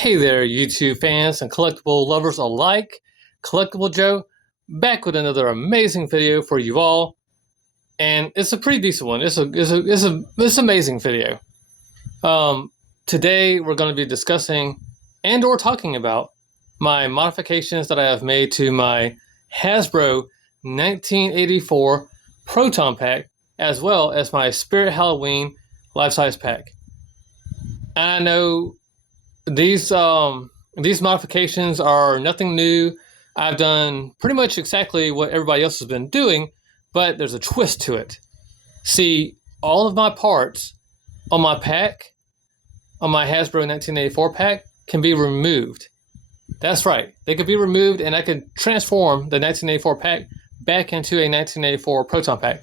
Hey there, YouTube fans and collectible lovers alike. Collectible Joe, back with another amazing video for you all, and it's a pretty decent one. It's an amazing video. Today we're going to be discussing and/or talking about my modifications that I have made to my Hasbro 1984 Proton pack, as well as my Spirit Halloween life-size pack. I know these modifications are nothing new. I've done pretty much exactly what everybody else has been doing, but there's a twist to it. See, all of my parts on my pack, on my Hasbro 1984 pack, can be removed. That's right, they could be removed, and I could transform the 1984 pack back into a 1984 Proton pack.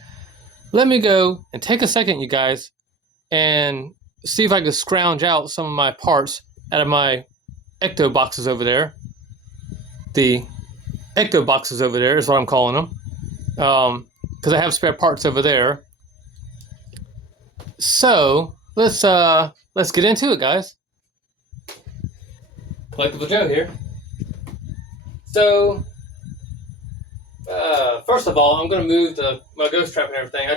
Let me go and take a second, you guys, and see if I can scrounge out some of my parts out of my ecto boxes over there. The ecto boxes over there is what I'm calling them, because I have spare parts over there. So let's get into it, guys. Collectible Joe here. So first of all, I'm going to move my ghost trap and everything.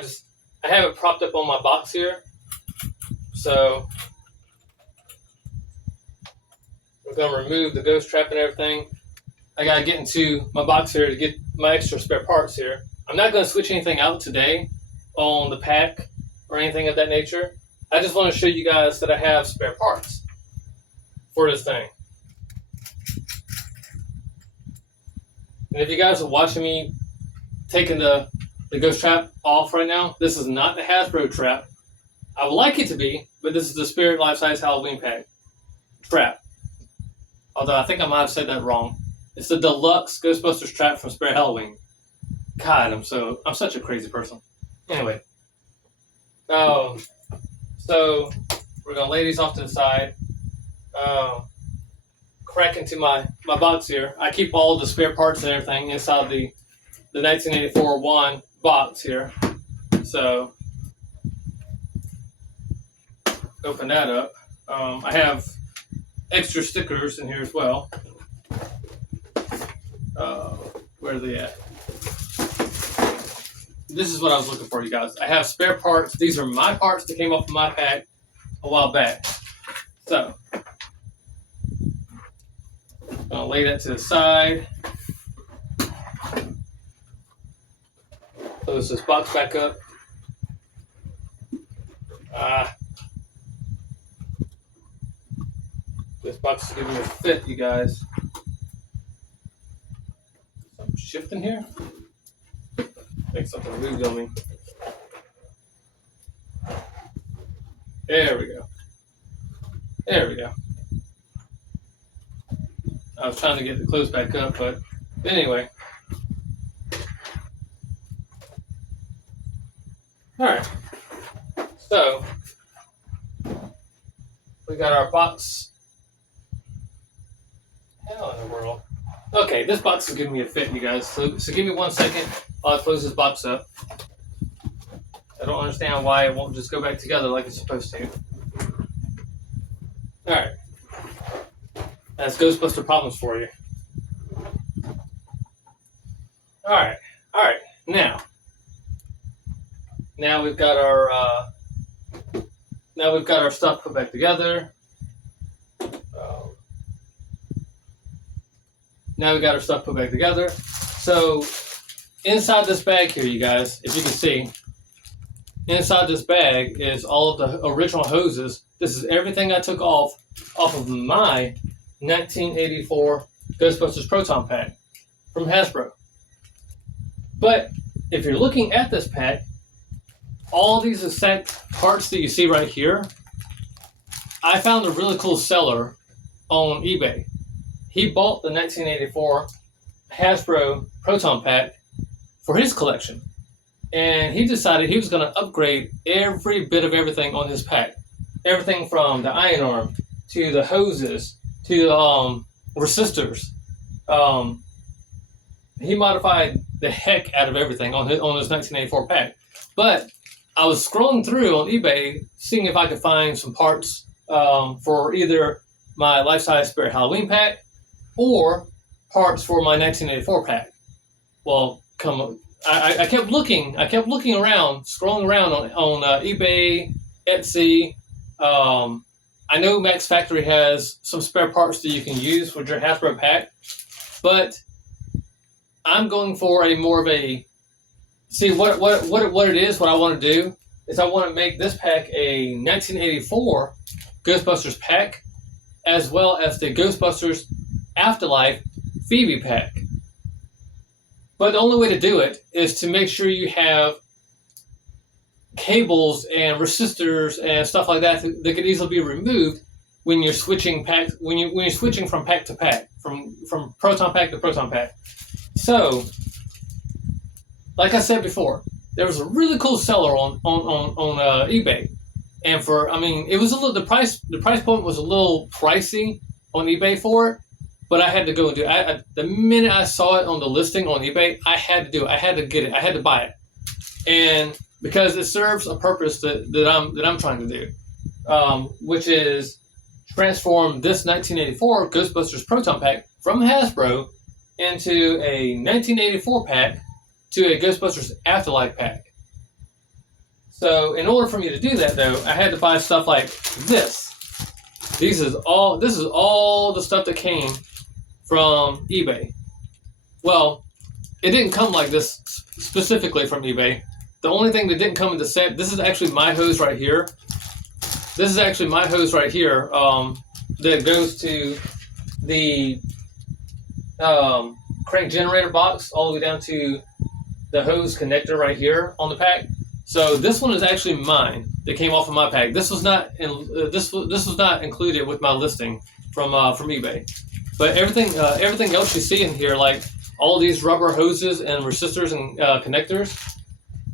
I have it propped up on my box here, so we're going to remove the ghost trap and everything. I got to get into my box here to get my extra spare parts here. I'm not going to switch anything out today on the pack or anything of that nature. I just want to show you guys that I have spare parts for this thing. And if you guys are watching me taking the ghost trap off right now, this is not the Hasbro trap. I would like it to be, but this is the Spirit Life-Size Halloween pack trap. Although I think I might have said that wrong. It's the deluxe Ghostbusters trap from Spirit Halloween. God, I'm such a crazy person. Anyway, so we're gonna lay these off to the side. Crack into my box here. I keep all the spare parts and everything inside the 1984 one box here. So open that up. I have extra stickers in here as well. Where are they at? This is what I was looking for, you guys. I have spare parts. These are my parts that came off of my pack a while back. So I'll lay that to the side. Close this box back up. This box is giving me a fit, you guys. Something shifting here? I think something moved on me. There we go. There we go. I was trying to get the close back up, but anyway. Alright. So we got our box. Hell in the world. Okay, this box is giving me a fit, you guys. So give me 1 second while I close this box up. I don't understand why it won't just go back together like it's supposed to. Alright. That's Ghostbuster problems for you. Alright. Now we've got our stuff put back together. So inside this bag here, you guys, if you can see, inside this bag is all of the original hoses. This is everything I took off of my 1984 Ghostbusters Proton pack from Hasbro. But if you're looking at this pack, all these exact parts that you see right here, I found a really cool seller on eBay. He bought the 1984 Hasbro Proton pack for his collection, and he decided he was going to upgrade every bit of everything on his pack. Everything from the iron arm to the hoses to the resistors. He modified the heck out of everything on his 1984 pack. But I was scrolling through on eBay, seeing if I could find some parts for either my life-size Spirit Halloween pack or parts for my 1984 pack. Well, I kept looking around, scrolling around on eBay, Etsy. I know Max Factory has some spare parts that you can use for your Hasbro pack, but I'm going for a more of a see what it is. What I want to do is I want to make this pack a 1984 Ghostbusters pack, as well as the Ghostbusters Afterlife Phoebe pack. But the only way to do it is to make sure you have cables and resistors and stuff like that that could easily be removed when you're switching packs, when you're switching from pack to pack, from proton pack to proton pack. So, like I said before, there was a really cool seller on eBay, and it was a little the price point was a little pricey on eBay for it, but I had to go and do it. The minute I saw it on the listing on eBay, I had to do it. I had to get it. I had to buy it, and because it serves a purpose that I'm trying to do, which is transform this 1984 Ghostbusters Proton Pack from Hasbro into a 1984 pack to a Ghostbusters Afterlife pack. So in order for me to do that, though, I had to buy stuff like this. This is all the stuff that came from eBay. Well, it didn't come like this specifically from eBay. The only thing that didn't come in the set, this is actually my hose right here. This is actually my hose right here that goes to the crank generator box all the way down to the hose connector right here on the pack. So this one is actually mine that came off of my pack. This was not this was not included with my listing from eBay. But everything else you see in here, like all these rubber hoses and resistors and connectors,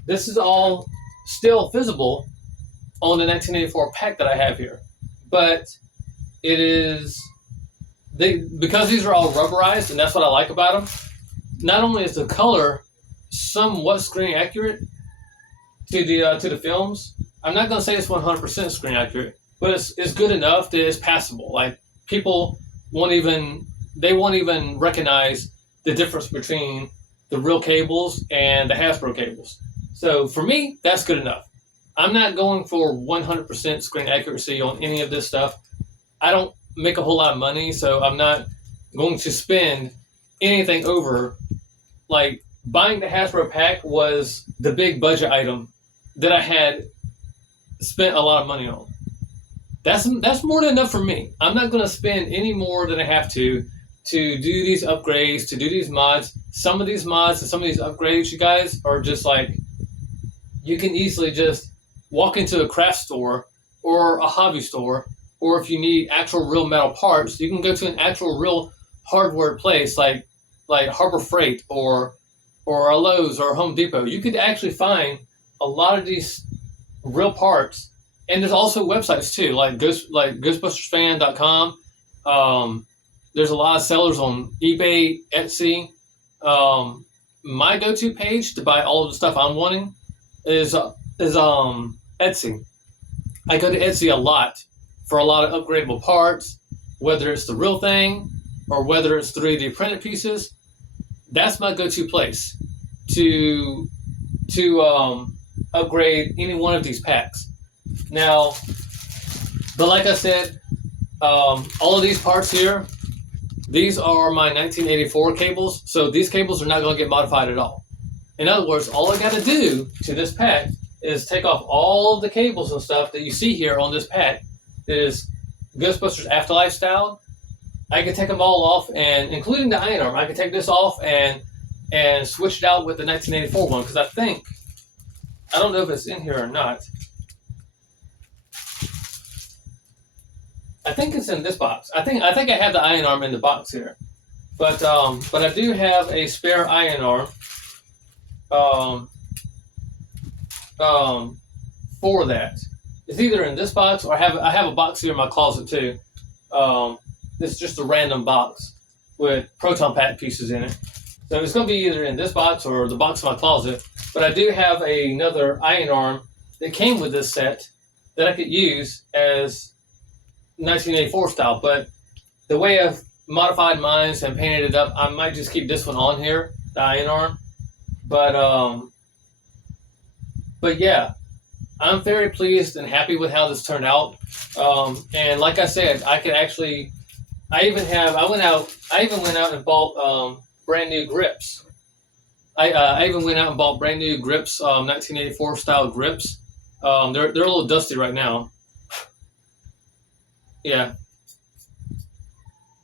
this is all still visible on the 1984 pack that I have here. But it is because these are all rubberized, and that's what I like about them. Not only is the color somewhat screen accurate to the films, I'm not going to say it's 100% screen accurate, but it's good enough that it's passable. Like people won't even recognize the difference between the real cables and the Hasbro cables. So for me, that's good enough. I'm not going for 100% screen accuracy on any of this stuff. I don't make a whole lot of money, so I'm not going to spend anything over. Like buying the Hasbro pack was the big budget item that I had spent a lot of money on. That's more than enough for me. I'm not going to spend any more than I have to do these upgrades, to do these mods. Some of these mods and some of these upgrades, you guys, are just like, you can easily just walk into a craft store or a hobby store, or if you need actual real metal parts, you can go to an actual real hardware place like Harbor Freight or a Lowe's or a Home Depot. You could actually find a lot of these real parts, and there's also websites too, like Ghostbustersfan.com. There's a lot of sellers on eBay, Etsy. My go-to page to buy all of the stuff I'm wanting is Etsy. I go to Etsy a lot for a lot of upgradable parts, whether it's the real thing or whether it's 3D printed pieces. That's my go-to place to upgrade any one of these packs. Now, but like I said, all of these parts here, these are my 1984 cables, so these cables are not going to get modified at all. In other words, all I got to do to this pack is take off all of the cables and stuff that you see here on this pack that is Ghostbusters Afterlife style. I can take them all off, and including the iron arm, I can take this off and switch it out with the 1984 one, because I don't know if it's in here or not. I think it's in this box. I think I have the iron arm in the box here, but I do have a spare iron arm for that. It's either in this box or I have a box here in my closet too. This is just a random box with proton pack pieces in it. So it's going to be either in this box or the box in my closet. But I do have another iron arm that came with this set that I could use as 1984 style, but the way I've modified mine and painted it up, I might just keep this one on here, the iron arm. But yeah, I'm very pleased and happy with how this turned out. And like I said, I could actually, I even went out and bought brand new grips. I even went out and bought brand new grips, 1984 style grips. They're a little dusty right now. Yeah,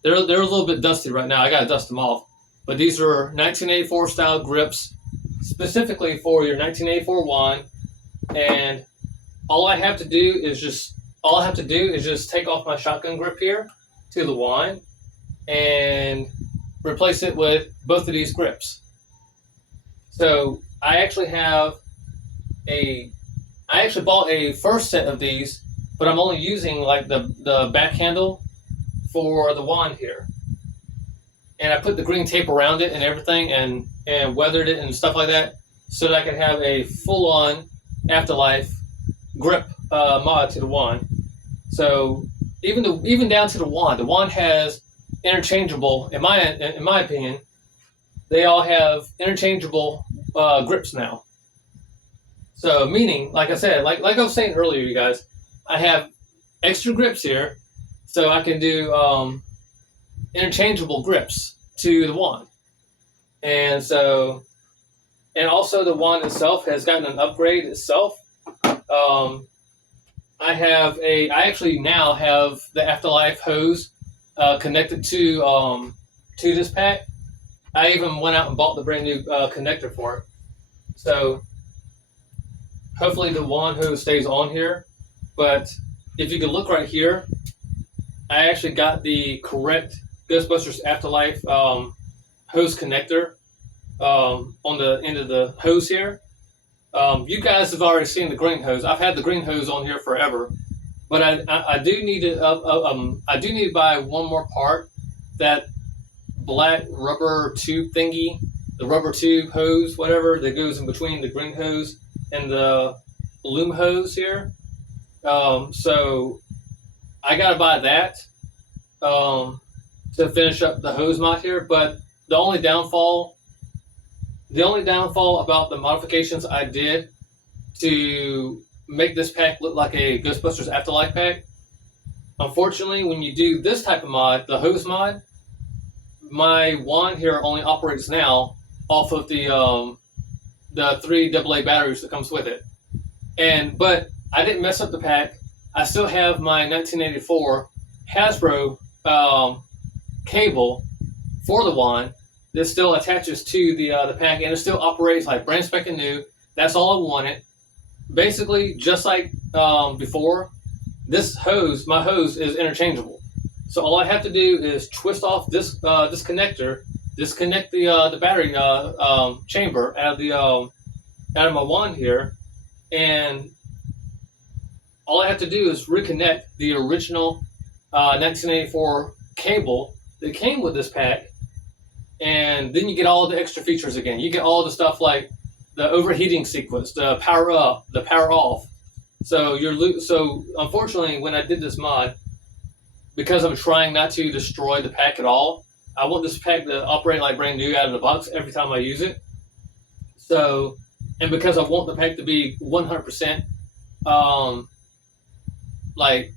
they're a little bit dusty right now. I gotta dust them off. But these are 1984 style grips, specifically for your 1984 wand. And all I have to do is just take off my shotgun grip here to the wand and replace it with both of these grips. So I actually bought a first set of these, but I'm only using like the back handle for the wand here. And I put the green tape around it and everything and weathered it and stuff like that so that I could have a full-on Afterlife grip mod to the wand. So even down to the wand has interchangeable, in my opinion, they all have interchangeable grips now. So meaning, like I said, like I was saying earlier, you guys, I have extra grips here, so I can do interchangeable grips to the wand. And also the wand itself has gotten an upgrade itself. I actually now have the Afterlife hose connected to this pack. I even went out and bought the brand new connector for it. So hopefully the wand hose stays on here. But if you can look right here, I actually got the correct Ghostbusters Afterlife hose connector on the end of the hose here. You guys have already seen the green hose. I've had the green hose on here forever, but I do need to buy one more part, that black rubber tube thingy, the rubber tube hose, whatever that goes in between the green hose and the loom hose here. So I gotta buy that to finish up the hose mod here. But the only downfall about the modifications I did to make this pack look like a Ghostbusters Afterlife pack, unfortunately, when you do this type of mod, the hose mod, my wand here only operates now off of the 3 AA batteries that comes with it. But I didn't mess up the pack. I still have my 1984 Hasbro cable for the wand that still attaches to the pack, and it still operates like brand spanking new. That's all I wanted. Basically, just like before, my hose is interchangeable. So all I have to do is twist off this connector, disconnect the battery chamber out of my wand here, and all I have to do is reconnect the original 1984 cable that came with this pack, and then you get all the extra features again. You get all the stuff like the overheating sequence, the power up, the power off. So unfortunately, when I did this mod, because I'm trying not to destroy the pack at all, I want this pack to operate like brand new out of the box every time I use it. So, and because I want the pack to be 100% like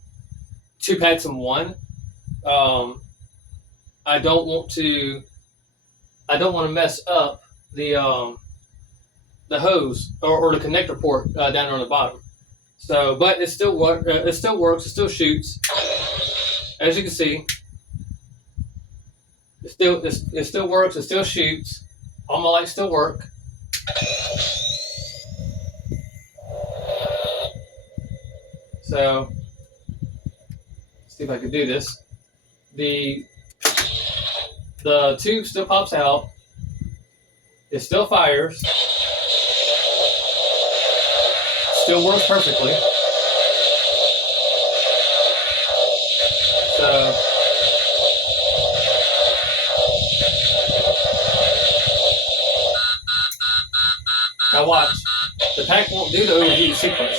2 packs in one, I don't want to mess up the hose or the connector port down on the bottom. So, but it still works. It still shoots. As you can see, it still works. It still shoots. All my lights still work. So, let's see if I can do this. The tube still pops out. It still fires. Still works perfectly. So, now watch. The pack won't do the overheat sequence.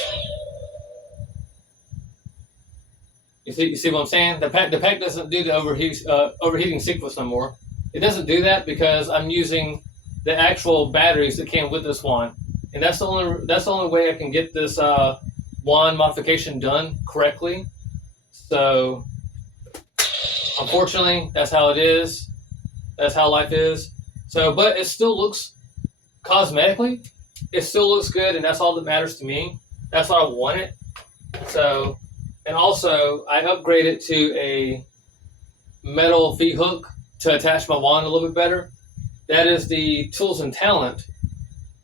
You You see what I'm saying? The pack doesn't do the overheating sequence no more. It doesn't do that because I'm using the actual batteries that came with this wand, and that's the only way I can get this wand modification done correctly. So unfortunately, that's how it is. That's how life is. So, but it still looks cosmetically, it still looks good, and that's all that matters to me. That's what I wanted. So, and also I upgraded to a metal V-hook to attach my wand a little bit better. That is the Tools and Talent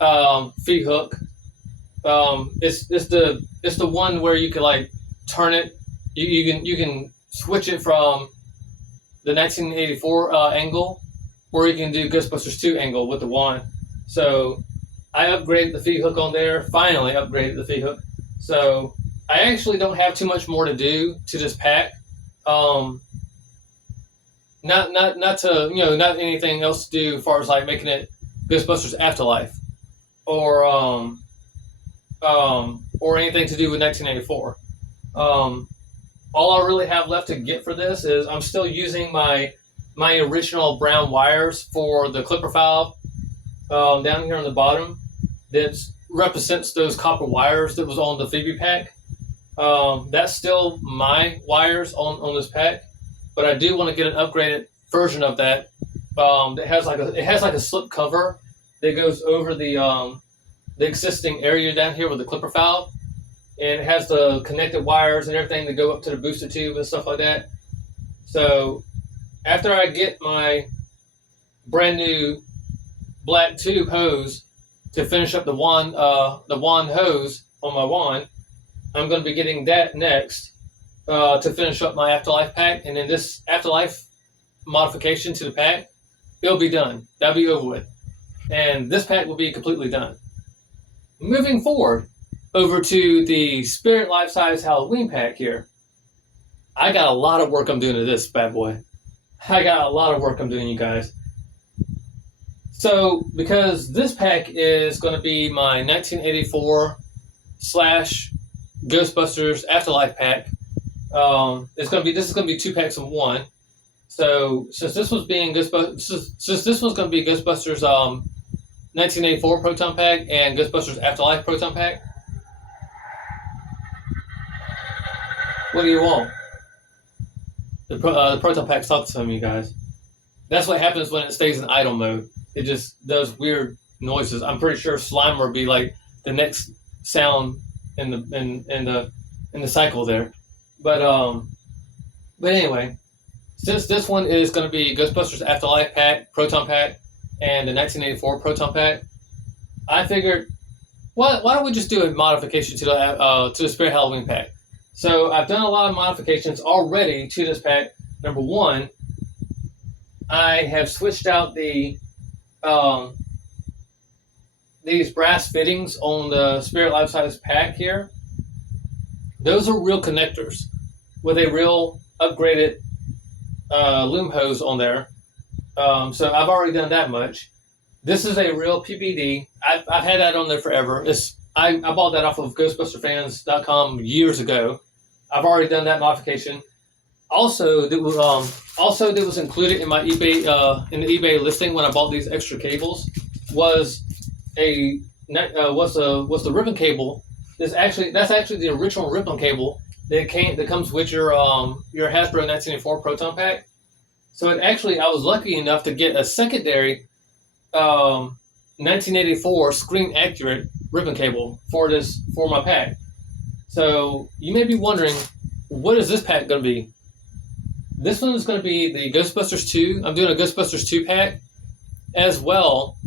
V-hook. It's the one where you can like turn it. You can switch it from the 1984 angle, or you can do Ghostbusters 2 angle with the wand. So I upgraded the V-hook on there. Finally upgraded the V-hook. So I actually don't have too much more to do to this pack. Not to not anything else to do as far as like making it Ghostbusters Afterlife or anything to do with 1984. All I really have left to get for this is I'm still using my original brown wires for the clipper valve down here on the bottom that represents those copper wires that was on the Phoebe pack. That's still my wires on this pack, but I do want to get an upgraded version of that. That has like a slip cover that goes over the existing area down here with the clipper valve, and it has the connected wires and everything that go up to the booster tube and stuff like that. So after I get my brand new black tube hose to finish up the wand hose on my wand, I'm going to be getting that next to finish up my Afterlife pack, and then this Afterlife modification to the pack, it'll be done. That'll be over with, and this pack will be completely done. Moving forward over to the Spirit Life-Size Halloween pack here, I got a lot of work I'm doing to this bad boy. I got a lot of work I'm doing, you guys. So, because this pack is going to be my 1984 / Ghostbusters Afterlife pack, this is going to be 2 packs of 1. So, since this was going to be Ghostbusters 1984 Proton pack and Ghostbusters Afterlife Proton pack, what do you want? The Proton pack's talking to some of you guys. That's what happens when it stays in idle mode. It just does weird noises. I'm pretty sure Slimer will be like the next sound in the cycle there. But anyway, since this one is going to be Ghostbusters Afterlife pack, Proton pack, and the 1984 Proton pack, I figured, why don't we just do a modification to the Spirit Halloween pack? So I've done a lot of modifications already to this pack. Number one, I have switched out these brass fittings on the Spirit Life-Size pack here. Those are real connectors with a real upgraded loom hose on there. So I've already done that much. This is a real PPD. I've had that on there forever. I bought that off of GhostbusterFans.com years ago. I've already done that modification. Also, that was included in my eBay in the eBay listing when I bought these extra cables was the ribbon cable. That's actually the original ribbon cable that comes with your Hasbro 1984 Proton pack. So I was lucky enough to get a secondary 1984 screen accurate ribbon cable for my pack. So you may be wondering, what is this pack going to be? This one is going to be the Ghostbusters 2. I'm doing a Ghostbusters 2 pack, as well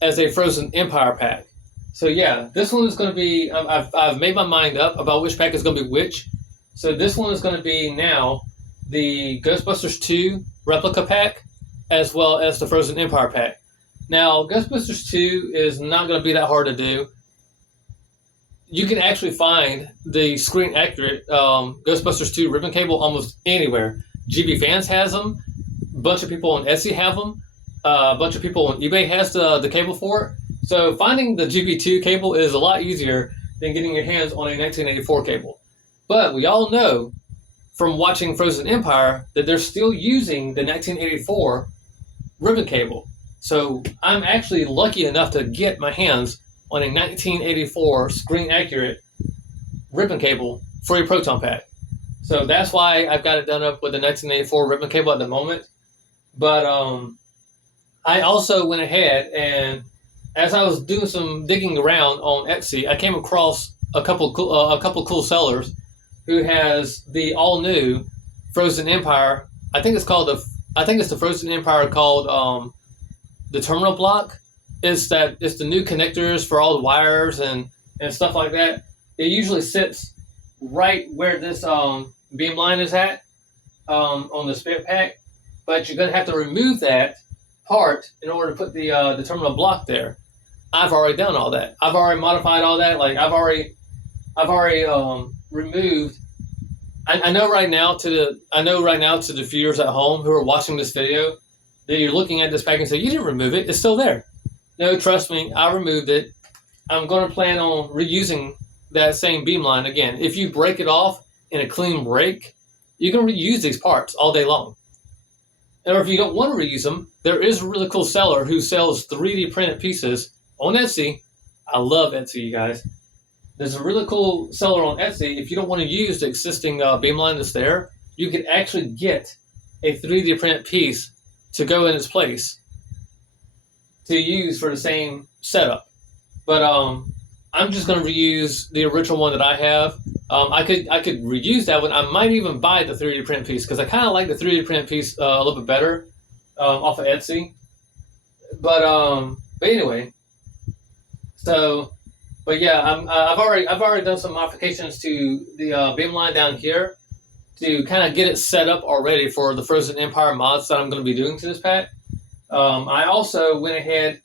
as a Frozen Empire pack. So yeah, this one is going to be, I've made my mind up about which pack is going to be which. So this one is going to be now the Ghostbusters 2 replica pack, as well as the Frozen Empire pack. Now, Ghostbusters 2 is not going to be that hard to do. You can actually find the screen accurate Ghostbusters 2 ribbon cable almost anywhere. GB Fans has them. A bunch of people on Etsy have them. A bunch of people on eBay has the cable for it. So finding the GB2 cable is a lot easier than getting your hands on a 1984 cable. But we all know from watching Frozen Empire that they're still using the 1984 ribbon cable. So I'm actually lucky enough to get my hands on a 1984 screen accurate ribbon cable for a proton pack. So that's why I've got it done up with the 1984 ribbon cable at the moment. But I also went ahead and, as I was doing some digging around on Etsy, I came across a couple cool sellers who has the all new Frozen Empire. I think it's the Frozen Empire called the terminal block. It's the new connectors for all the wires and stuff like that. It usually sits right where this beam line is at on the Spirit pack, but you're going to have to remove that part in order to put the terminal block there. I've already done all that. I've already modified all that. Like I've already removed. I know right now to the viewers at home who are watching this video that you're looking at this pack and say, you didn't remove it, it's still there. No, trust me, I removed it. I'm going to plan on reusing that same beam line again. If you break it off in a clean break, you can reuse these parts all day long. Or if you don't want to reuse them, there is a really cool seller who sells 3D printed pieces on Etsy. I love Etsy, you guys. There's a really cool seller on Etsy. If you don't want to use the existing beam line that's there, you can actually get a 3D printed piece to go in its place to use for the same setup. But I'm just going to reuse the original one that I have. I could reuse that one. I might even buy the 3D print piece because I kind of like the 3D print piece a little bit better off of Etsy. But anyway, but yeah, I've already done some modifications to the beam line down here to kind of get it set up already for the Frozen Empire mods that I'm going to be doing to this pack. I also went ahead,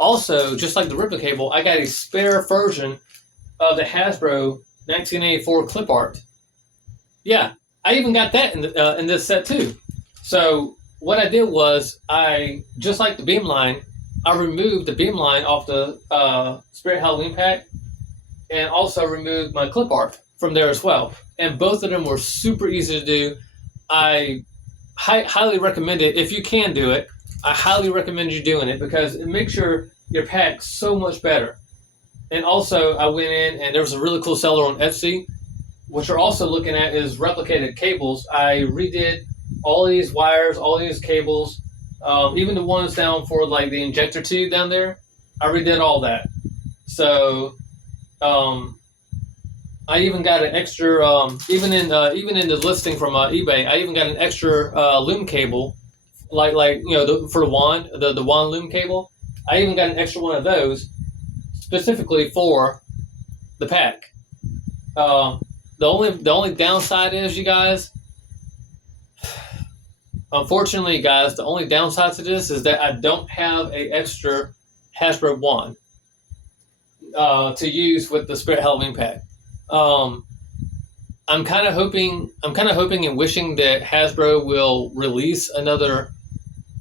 just like the ribbon cable, I got a spare version of the Hasbro 1984 clip art. Yeah, I even got that in this set too. So what I did was, just like the beam line, I removed the beam line off the Spirit Halloween pack, and also removed my clip art from there as well. And both of them were super easy to do. I highly recommend it. If you can do it, I highly recommend you doing it because it makes your pack so much better. And also, I went in and there was a really cool seller on Etsy. What you're also looking at is replicated cables. I redid all these wires, all these cables, even the ones down for like the injector tube down there. I redid all that. So I even got an extra, even in the listing from eBay, I even got an extra loom cable, like for the wand, the wand loom cable. I even got an extra one of those specifically for the pack. The only downside is, you guys, unfortunately, guys, the only downside to this is that I don't have an extra Hasbro wand to use with the Spirit Halloween pack. I'm kind of hoping and wishing that Hasbro will release another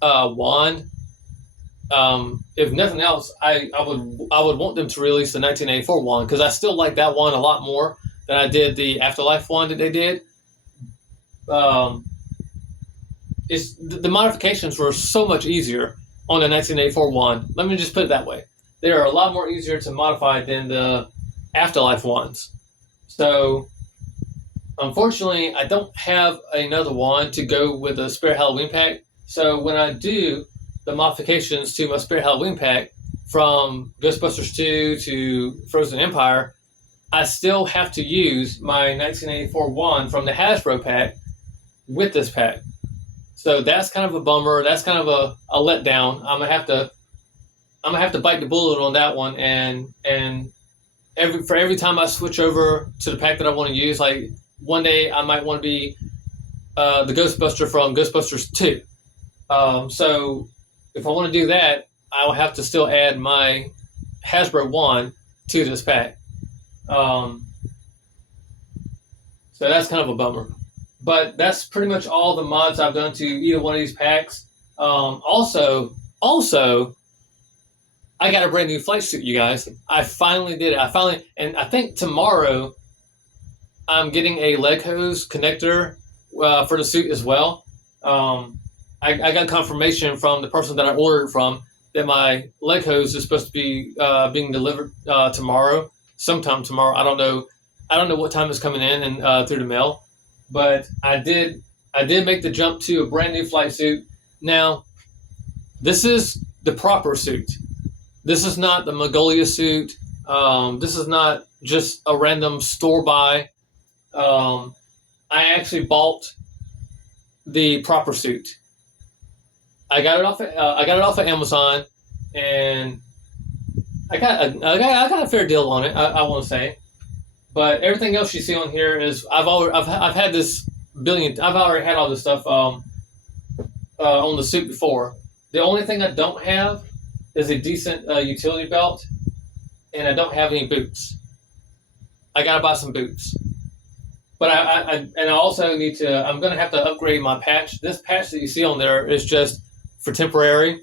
wand. If nothing else, I would want them to release the 1984 wand because I still like that one a lot more than I did the Afterlife wand that they did. It's the modifications were so much easier on the 1984 wand. Let me just put it that way. They are a lot more easier to modify than the Afterlife wands. So, unfortunately, I don't have another wand to go with the Spirit Halloween pack. So when I do the modifications to my Spirit Halloween pack from Ghostbusters 2 to Frozen Empire, I still have to use my 1984 wand from the Hasbro pack with this pack. So that's kind of a bummer. That's kind of a letdown. I'm gonna have to bite the bullet on that one, and every time I switch over to the pack that I want to use, like one day I might want to be the Ghostbuster from Ghostbusters 2. So if I want to do that, I will have to still add my Hasbro wand to this pack. So that's kind of a bummer. But that's pretty much all the mods I've done to either one of these packs. Also, I got a brand new flight suit, you guys. I finally did it. And I think tomorrow, I'm getting a leg hose connector for the suit as well. I got confirmation from the person that I ordered from that my leg hose is supposed to be being delivered tomorrow, sometime tomorrow. I don't know. I don't know what time it's coming in and through the mail, but I did make the jump to a brand new flight suit. Now, this is the proper suit. This is not the Mongolia suit. This is not just a random store buy. I actually bought the proper suit. I got it off of Amazon, and I got a fair deal on it. I want to say, but everything else you see on here is I've had this billion. I've already had all this stuff on the suit before. The only thing I don't have is a decent utility belt, and I don't have any boots. I gotta buy some boots. But I also need to. I'm gonna have to upgrade my patch. This patch that you see on there is just for temporary,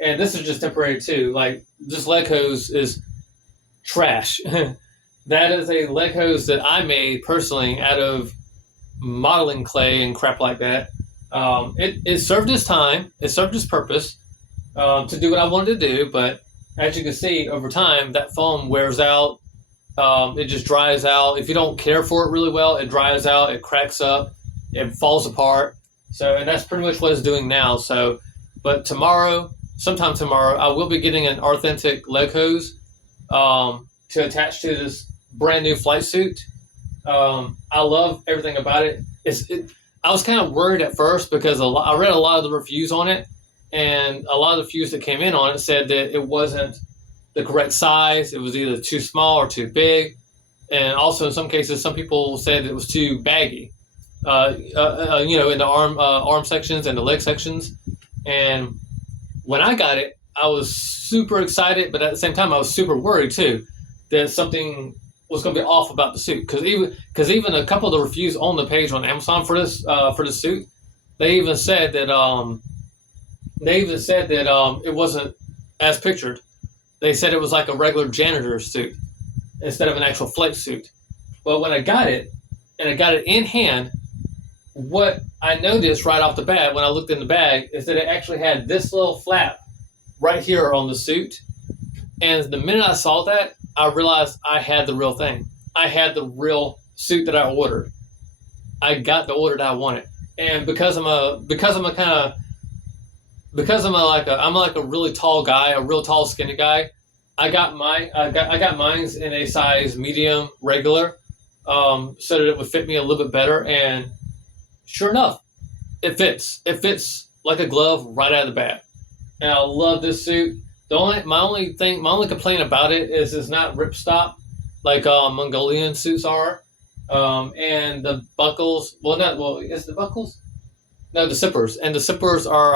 and this is just temporary too. Like this leg hose is trash. That is a leg hose that I made personally out of modeling clay and crap like that. It served its time. It served its purpose to do what I wanted to do. But as you can see, over time, that foam wears out. It just dries out. If you don't care for it really well, it dries out. It cracks up. It falls apart. So, and that's pretty much what it's doing now. So, but sometime tomorrow, I will be getting an authentic leg hose to attach to this brand new flight suit. I love everything about it. I was kind of worried at first because I read a lot of the reviews on it, and a lot of the reviews that came in on it said that it wasn't the correct size. It was either too small or too big, and also in some cases, some people said it was too baggy. In the arm sections and the leg sections. And when I got it, I was super excited, but at the same time, I was super worried too that something was going to be off about the suit. Because even a couple of the reviews on the page on Amazon for the suit, they even said that it wasn't as pictured. They said it was like a regular janitor's suit instead of an actual flight suit. But when I got it, and I got it in hand, what I noticed right off the bat when I looked in the bag is that it actually had this little flap right here on the suit. And the minute I saw that, I realized I had the real thing. I had the real suit that I ordered. I got the order that I wanted. And because I'm like a really tall guy, a real tall skinny guy, I got mine's in a size medium regular, so that it would fit me a little bit better. And sure enough, it fits. It fits like a glove right out of the bat. And I love this suit. My only complaint about it is it's not ripstop like Mongolian suits are. And the buckles. Is the buckles? No, the zippers. And the zippers are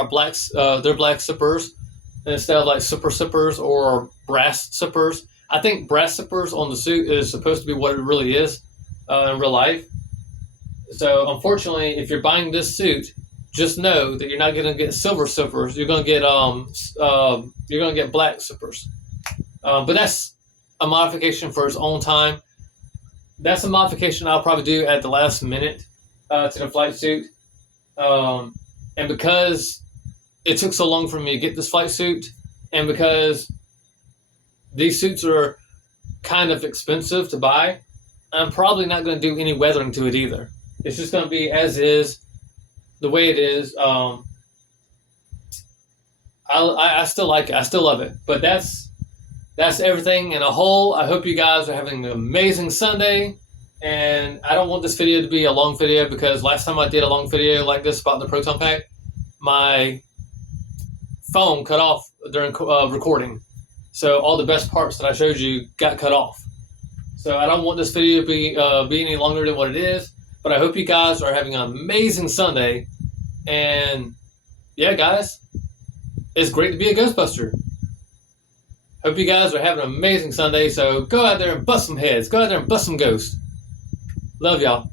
they're black zippers instead of like super zippers or brass zippers. I think brass zippers on the suit is supposed to be what it really is in real life. So unfortunately, if you're buying this suit, just know that you're not going to get silver zippers. You're going to get black zippers. But that's a modification for its own time. That's a modification I'll probably do at the last minute to the flight suit. And because it took so long for me to get this flight suit, and because these suits are kind of expensive to buy, I'm probably not going to do any weathering to it either. It's just going to be as is, the way it is. I still like it. I still love it. But that's everything in a whole. I hope you guys are having an amazing Sunday. And I don't want this video to be a long video because last time I did a long video like this about the proton pack, my phone cut off during recording. So all the best parts that I showed you got cut off. So I don't want this video to be any longer than what it is. But I hope you guys are having an amazing Sunday. And yeah, guys, it's great to be a Ghostbuster. Hope you guys are having an amazing Sunday. So go out there and bust some heads. Go out there and bust some ghosts. Love y'all.